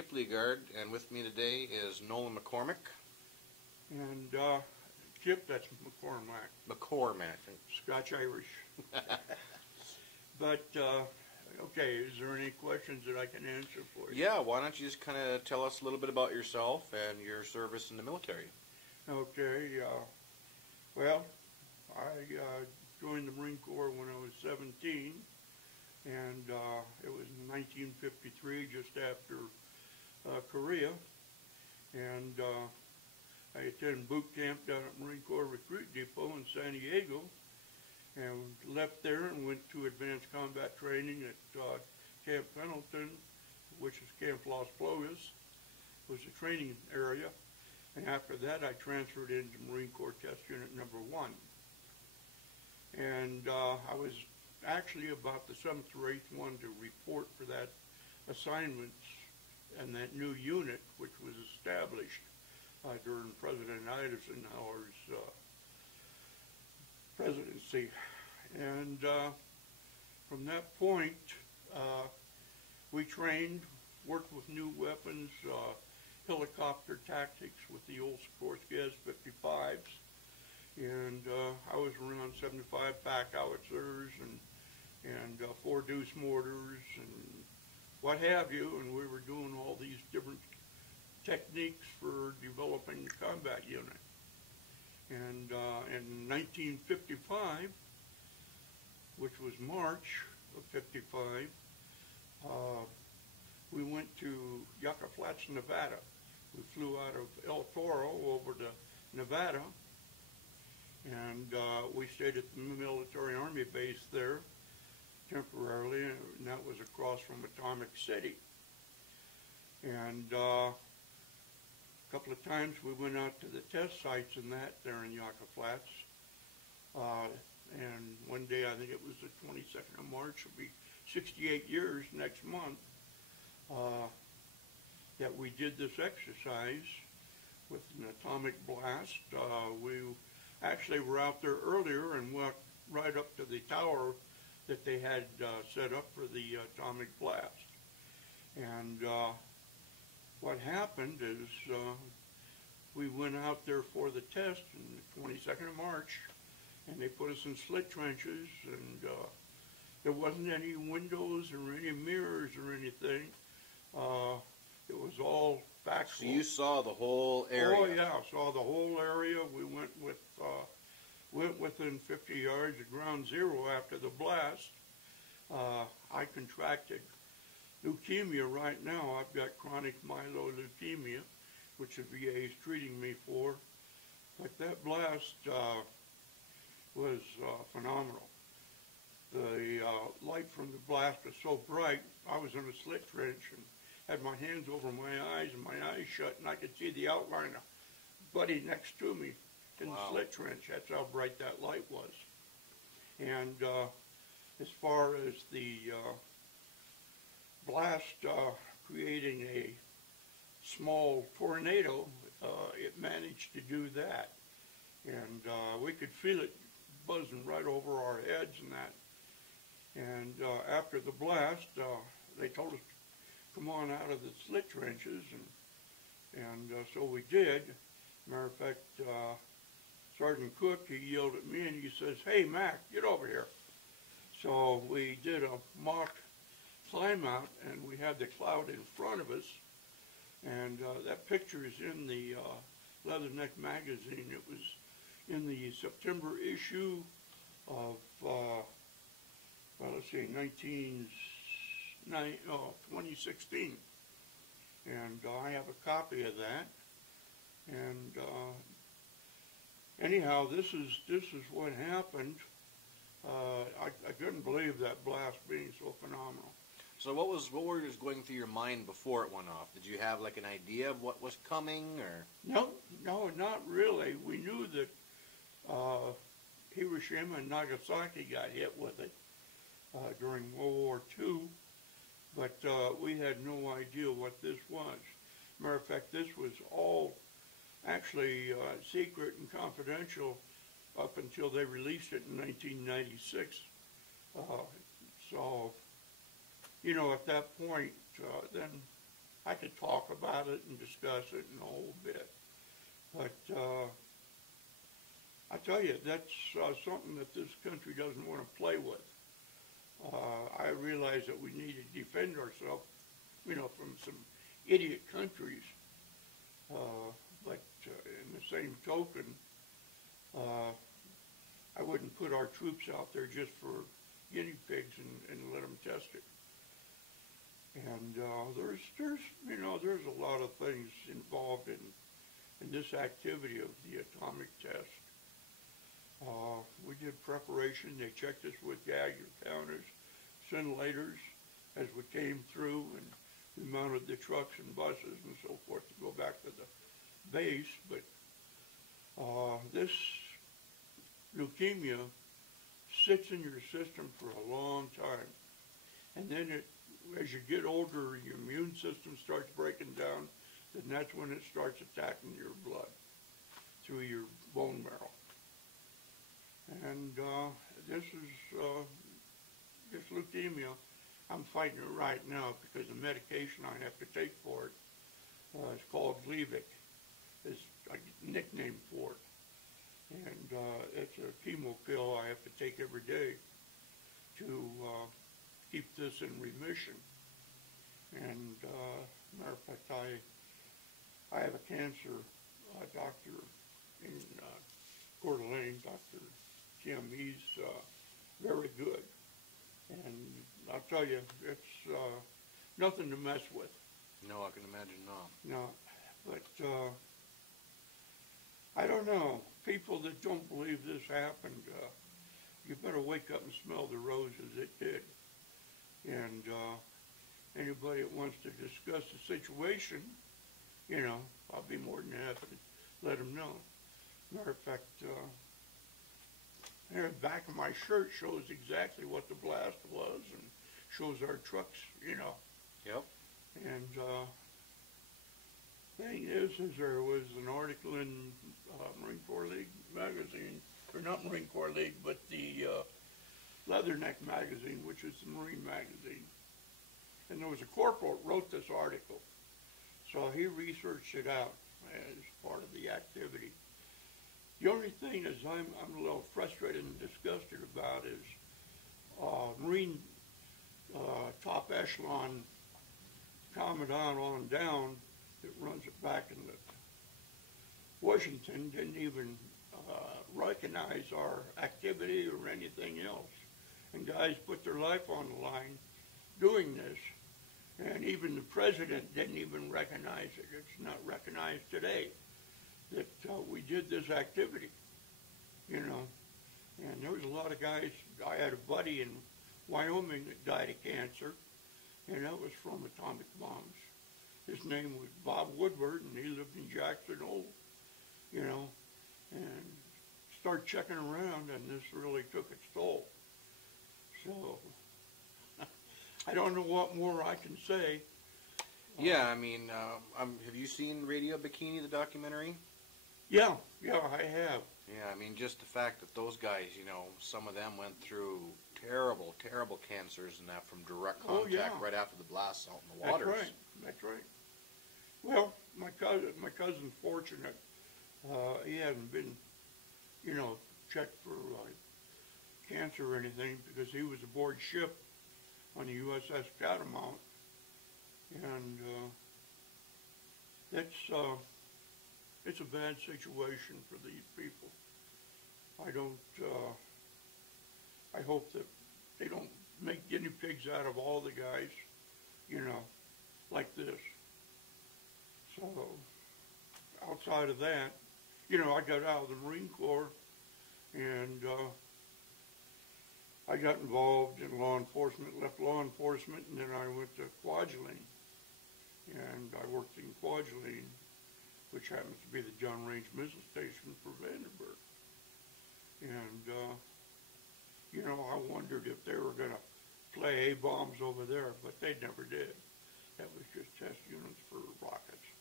Kip Leegard, and with me today is Nolan McCormick. And Kip, that's McCormack. McCormack. Scotch-Irish. But, okay, is there any questions that I can answer for you? Yeah, why don't you just kind of tell us a little bit about yourself and your service in the military? Okay, well, I joined the Marine Corps when I was 17, and it was in 1953, just after Korea, and I attended boot camp down at Marine Corps Recruit Depot in San Diego, and left there and went to advanced combat training at Camp Pendleton, which is Camp Las Plagas, was a training area, and after that I transferred into Marine Corps Test Unit number 1. And I was actually about the 7th or 8th one to report for that assignment and that new unit, which was established during President Eisenhower's presidency. And from that point, we trained, worked with new weapons, helicopter tactics with the old Sikorsky S-55s, and I was around 75 pack howitzers and 4-deuce mortars and what have you, and we were doing all these different techniques for developing the combat unit. And in 1955, which was March of 55, we went to Yucca Flats, Nevada. We flew out of El Toro over to Nevada, and we stayed at the military army base there temporarily, and that was across from Atomic City. And a couple of times we went out to the test sites and that there in Yucca Flats. And one day, I think it was the 22nd of March, it'll be 68 years next month, that we did this exercise with an atomic blast. We actually were out there earlier and went right up to the tower that they had set up for the atomic blast. And what happened is we went out there for the test on the 22nd of March, and they put us in slit trenches, and there wasn't any windows or any mirrors or anything. It was all backflow. So you saw the whole area? Oh yeah, saw the whole area. We went within 50 yards of ground zero after the blast. I contracted leukemia right now. I've got chronic myeloleukemia, which the VA is treating me for. But that blast was phenomenal. The light from the blast was so bright, I was in a slit trench and had my hands over my eyes and my eyes shut, and I could see the outline of Buddy next to me in the slit trench. That's how bright that light was. And as far as the blast creating a small tornado, it managed to do that. And we could feel it buzzing right over our heads and that. And after the blast, they told us to come on out of the slit trenches, and so we did. Matter of fact, Sergeant Cook, he yelled at me and he says, "Hey Mac, get over here." So we did a mock climb out, and we had the cloud in front of us, and that picture is in the Leatherneck magazine. It was in the September issue of, well, let's see, 2016. And I have a copy of that. And anyhow, this is what happened. I couldn't believe that blast being so phenomenal. So what were going through your mind before it went off? Did you have like an idea of what was coming, or? No, not really. We knew that Hiroshima and Nagasaki got hit with it during World War II, but we had no idea what this was. Matter of fact, this was all actually secret and confidential up until they released it in 1996. So, you know, at that point, then I could talk about it and discuss it in a whole bit. But I tell you, that's something that this country doesn't want to play with. I realize that we need to defend ourselves, from some idiot countries. But in the same token, I wouldn't put our troops out there just for guinea pigs and let them test it. And there's a lot of things involved in this activity of the atomic test. We did preparation. They checked us with Geiger counters, scintillators as we came through, and we mounted the trucks and buses and so forth to go back to the base. But this leukemia sits in your system for a long time. And then as you get older, your immune system starts breaking down, and that's when it starts attacking your blood through your bone marrow. And this leukemia, I'm fighting it right now because the medication I have to take for it is called Gleevec. It's a nickname for it. And it's a chemo pill I have to take every day to keep this in remission. And matter of fact, I have a cancer doctor in Coeur d'Alene, Dr. Kim. He's very good. And I'll tell you, it's nothing to mess with. No, I can imagine not. No, but I don't know. People that don't believe this happened, you better wake up and smell the roses. It did. And anybody that wants to discuss the situation, I'll be more than happy to let them know. Matter of fact, the back of my shirt shows exactly what the blast was and shows our trucks, Yep. And thing is there was an article in Marine Corps League magazine, or not Marine Corps League, but the Leatherneck magazine, which is the Marine magazine. And there was a corporal that wrote this article. So he researched it out as part of the activity. The only thing is I'm a little frustrated and disgusted about is Marine top echelon commandant on down that runs it back in Washington didn't even recognize our activity or anything else. And guys put their life on the line doing this. And even the president didn't even recognize it. It's not recognized today that we did this activity, And there was a lot of guys. I had a buddy in Wyoming that died of cancer, and that was from atomic bombs. His name was Bob Woodward, and he lived in Jackson Hole, and start checking around, and this really took its toll. So I don't know what more I can say. Yeah, I mean, have you seen Radio Bikini, the documentary? Yeah, I have. Yeah, I mean, just the fact that those guys, some of them went through terrible, terrible cancers and that from direct contact right after the blast out in the waters. That's right. Well, my cousin's fortunate. He hadn't been, checked for cancer or anything because he was aboard ship on the USS Catamount, and it's a bad situation for these people. I hope that they don't make guinea pigs out of all the guys, like this. So, outside of that, I got out of the Marine Corps, and I got involved in law enforcement, left law enforcement, and then I went to Kwajalein. And I worked in Kwajalein, which happens to be the John Range Missile Station for Vandenberg. And, I wondered if they were going to play A-bombs over there, but they never did. That was just test units for rockets.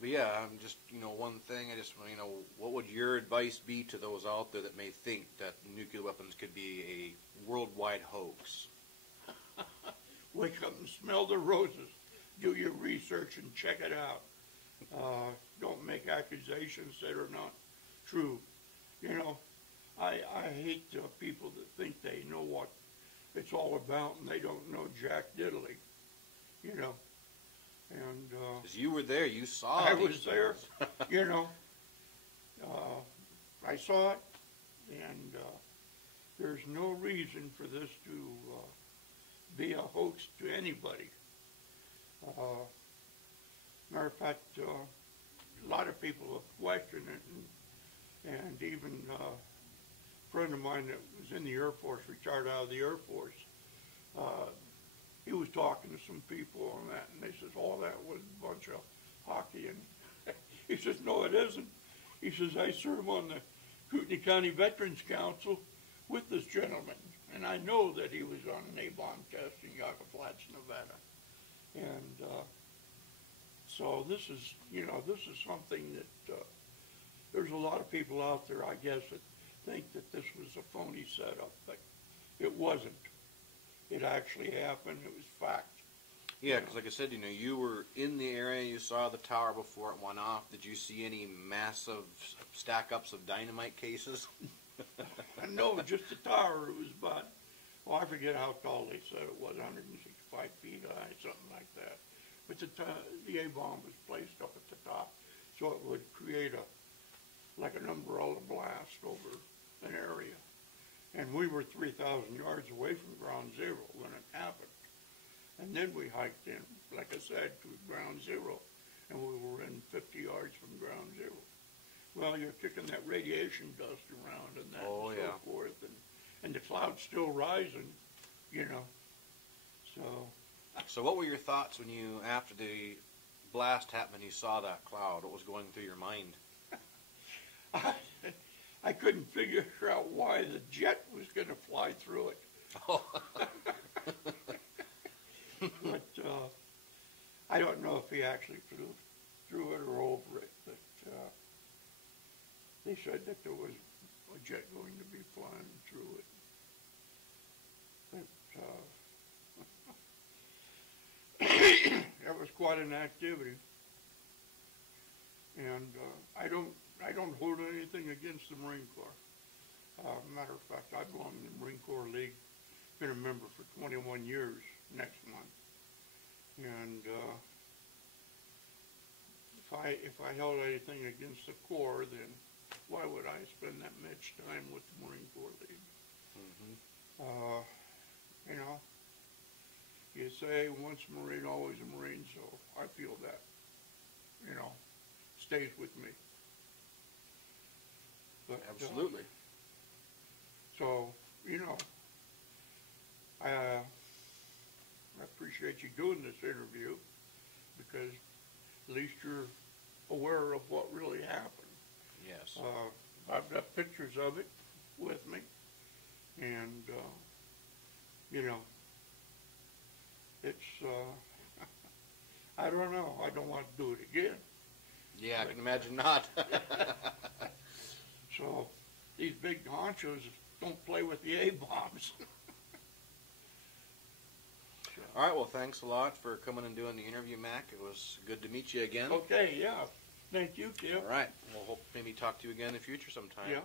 But yeah, I'm just, one thing, what would your advice be to those out there that may think that nuclear weapons could be a worldwide hoax? wake up and smell the roses. Do your research and check it out. Don't make accusations that are not true. You know, I hate people that think they know what it's all about and they don't know jack diddly. You know, and 'cause you were there, you saw. I was there. You know, I saw it, and there's no reason for this to be a hoax to anybody. Matter of fact, a lot of people have questioned it, and even a friend of mine that was in the Air Force, retired out of the Air Force, he was talking to some people on that, and they says, "Oh, that was a bunch of hockey." And he says, "No, it isn't." He says, "I serve on the Kootenai County Veterans Council with this gentleman, and I know that he was on an A-bomb test in Yaga Flats, Nevada." And so this is, you know, this is something that there's a lot of people out there, I guess, that think that this was a phony setup, but it wasn't. It actually happened. It was fact. Yeah, because like I said, you know, you were in the area, you saw the tower before it went off. Did you see any massive stack-ups of dynamite cases? No, just the tower. It was about, well, I forget how tall they said it was, 165 feet high, something like that. But the A-bomb was placed up at the top, so it would create like an umbrella blast over an area. And we were 3,000 yards away from ground zero when it happened. And then we hiked in, like I said, to ground zero, and we were in 50 yards from ground zero. Well, you're kicking that radiation dust around and that and so forth, and the cloud's still rising, you know. So what were your thoughts when you, after the blast happened, you saw that cloud? What was going through your mind? I couldn't figure out why the jet was going to fly through it. Oh. But I don't know if he actually flew through it or over it, but they said that there was a jet going to be flying through it. But that was quite an activity, and I don't hold anything against the Marine Corps. Matter of fact, I belong in the Marine Corps League. Been a member for 21 years next month, and if I held anything against the Corps, then why would I spend that much time with the Marine Corps League? Mm-hmm. You know, you say once a Marine, always a Marine, so I feel that, you know, stays with me. But, absolutely. So, you know, I appreciate you doing this interview, because at least you're aware of what really happened. Yes. I've got pictures of it with me, and, you know, it's, I don't know. I don't want to do it again. Yeah, I can imagine not. So these big honchos don't play with the A-bombs. All right, well, thanks a lot for coming and doing the interview, Mac. It was good to meet you again. Okay, yeah. Thank you, Tim. All right. We'll hope maybe talk to you again in the future sometime. Yeah.